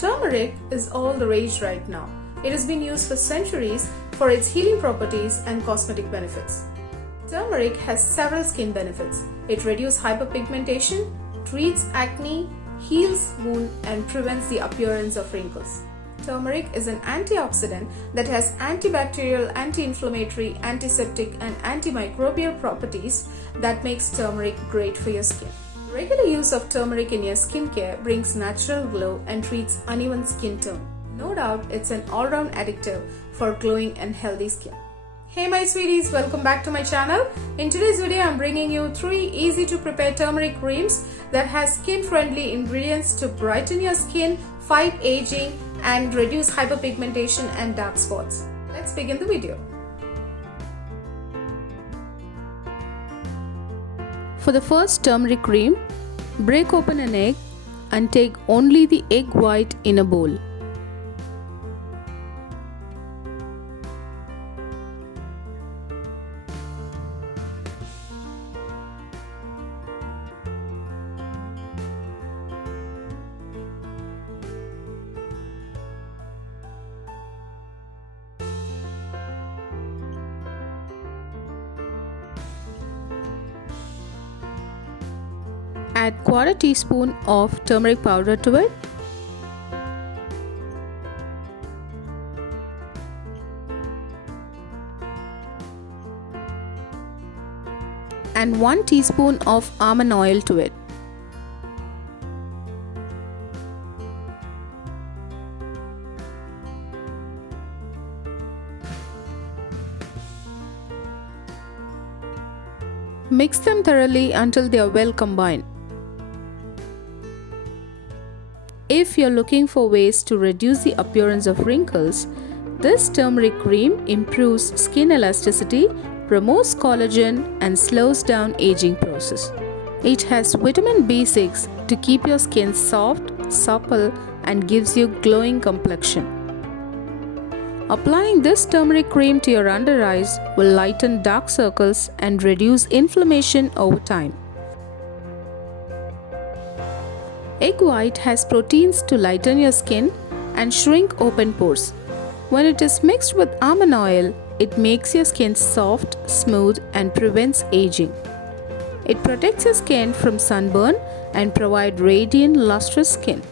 Turmeric is all the rage right now. It has been used for centuries for its healing properties and cosmetic benefits. Turmeric has several skin benefits. It reduces hyperpigmentation, treats acne, heals wounds, and prevents the appearance of wrinkles. Turmeric is an antioxidant that has antibacterial, anti-inflammatory, antiseptic, and antimicrobial properties that makes turmeric great for your skin. Regular use of turmeric in your skincare brings natural glow and treats uneven skin tone. No doubt it's an all-round additive for glowing and healthy skin. Hey my sweeties, welcome back to my channel. In today's video, I'm bringing you 3 easy to prepare turmeric creams that has skin-friendly ingredients to brighten your skin, fight aging, and reduce hyperpigmentation and dark spots. Let's begin the video. For the first turmeric cream, break open an egg and take only the egg white in a bowl. Add quarter teaspoon of turmeric powder to it. And 1 teaspoon of almond oil to it. Mix them thoroughly until they are well combined. If you're looking for ways to reduce the appearance of wrinkles, this turmeric cream improves skin elasticity, promotes collagen, and slows down aging process. It has vitamin B6 to keep your skin soft, supple, and gives you glowing complexion. Applying this turmeric cream to your under eyes will lighten dark circles and reduce inflammation over time. Egg white has proteins to lighten your skin and shrink open pores. When it is mixed with almond oil, it makes your skin soft, smooth, and prevents aging. It protects your skin from sunburn and provides radiant, lustrous skin.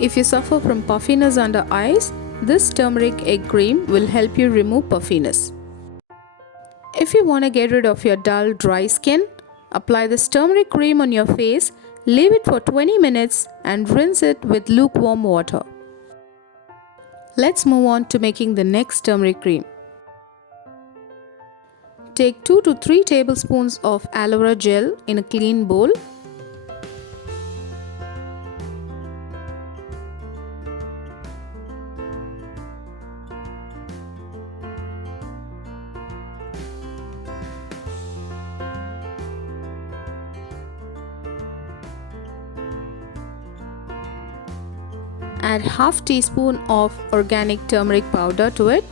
If you suffer from puffiness under eyes, this turmeric egg cream will help you remove puffiness. If you want to get rid of your dull, dry skin, apply this turmeric cream on your face, leave it for 20 minutes and rinse it with lukewarm water. Let's move on to making the next turmeric cream. Take 2 to 3 tablespoons of aloe vera gel in a clean bowl. Add half teaspoon of organic turmeric powder to it.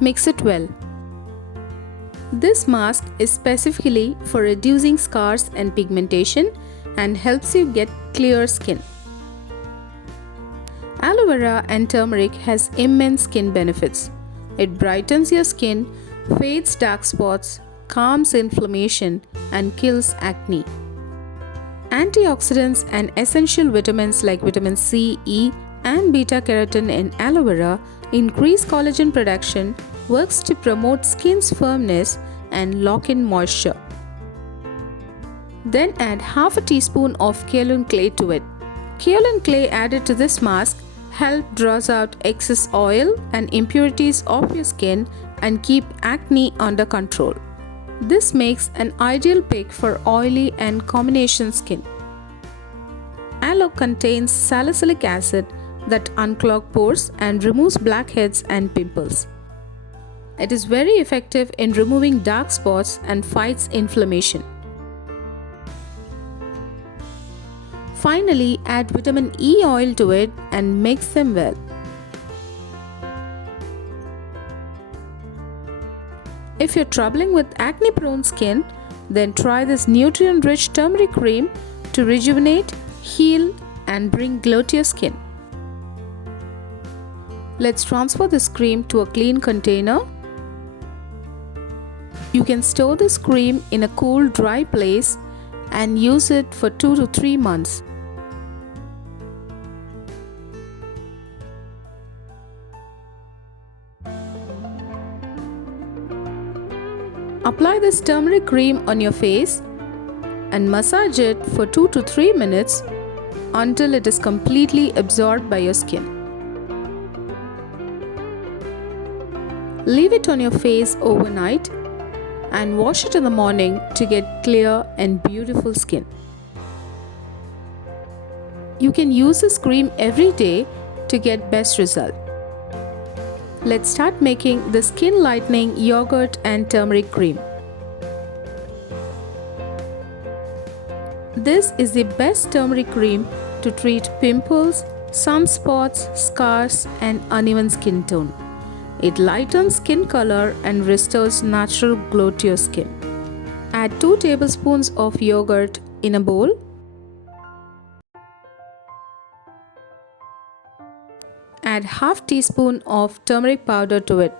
Mix it well. This mask is specifically for reducing scars and pigmentation and helps you get clear skin. Aloe vera and turmeric has immense skin benefits. It brightens your skin, fades dark spots, calms inflammation, and kills acne. Antioxidants and essential vitamins like vitamin C, E, and beta-carotene in aloe vera increase collagen production, works to promote skin's firmness and lock in moisture. Then add half a teaspoon of kaolin clay to it. Kaolin clay added to this mask helps draw out excess oil and impurities off your skin and keep acne under control. This makes an ideal pick for oily and combination skin. Aloe contains salicylic acid that unclogs pores and removes blackheads and pimples. It is very effective in removing dark spots and fights inflammation. Finally, add vitamin E oil to it and mix them well. If you're troubling with acne-prone skin, then try this nutrient-rich turmeric cream to rejuvenate, heal, and bring glow to your skin. Let's transfer this cream to a clean container. You can store this cream in a cool, dry place and use it for 2 to 3 months. Apply this turmeric cream on your face and massage it for 2 to 3 minutes until it is completely absorbed by your skin. Leave it on your face overnight and wash it in the morning to get clear and beautiful skin. You can use this cream every day to get best result. Let's start making the skin lightening yogurt and turmeric cream. This is the best turmeric cream to treat pimples, sunspots, scars, and uneven skin tone. It lightens skin color and restores natural glow to your skin. Add 2 tablespoons of yogurt in a bowl. Add half teaspoon of turmeric powder to it.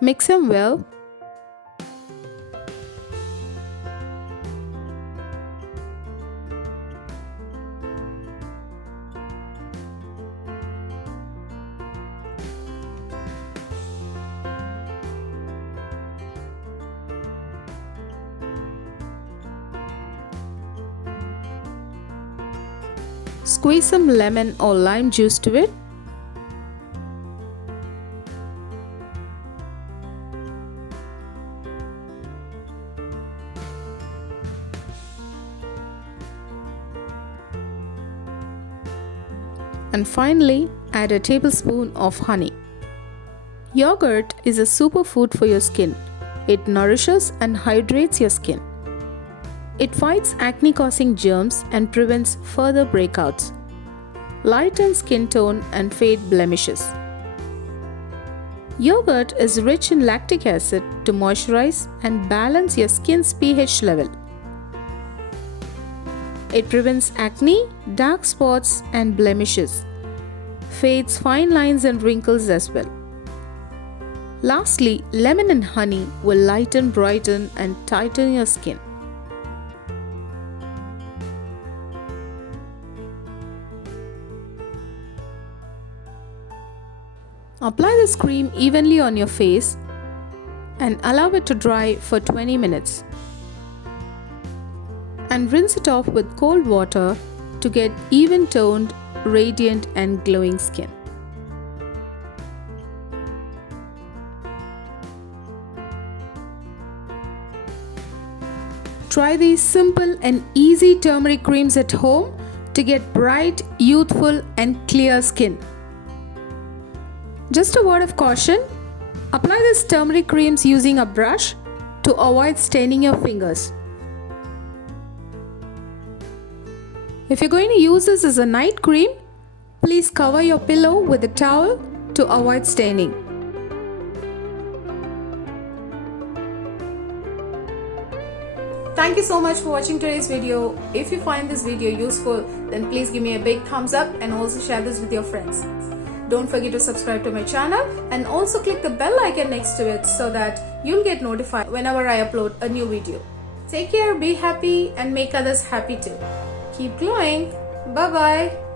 Mix them well. Squeeze some lemon or lime juice to it. And finally, add a tablespoon of honey. Yogurt is a superfood for your skin. It nourishes and hydrates your skin. It fights acne-causing germs and prevents further breakouts, lightens skin tone and fade blemishes. Yogurt is rich in lactic acid to moisturize and balance your skin's pH level. It prevents acne, dark spots, and blemishes, fades fine lines and wrinkles as well. Lastly, lemon and honey will lighten, brighten, and tighten your skin. Apply this cream evenly on your face and allow it to dry for 20 minutes. And rinse it off with cold water to get even toned, radiant and glowing skin. Try these simple and easy turmeric creams at home to get bright, youthful and clear skin. Just a word of caution, apply these turmeric creams using a brush to avoid staining your fingers. If you're going to use this as a night cream, please cover your pillow with a towel to avoid staining. Thank you so much for watching today's video. If you find this video useful, then please give me a big thumbs up and also share this with your friends. Don't forget to subscribe to my channel and also click the bell icon next to it so that you'll get notified whenever I upload a new video. Take care, be happy and make others happy too. Keep glowing. Bye bye.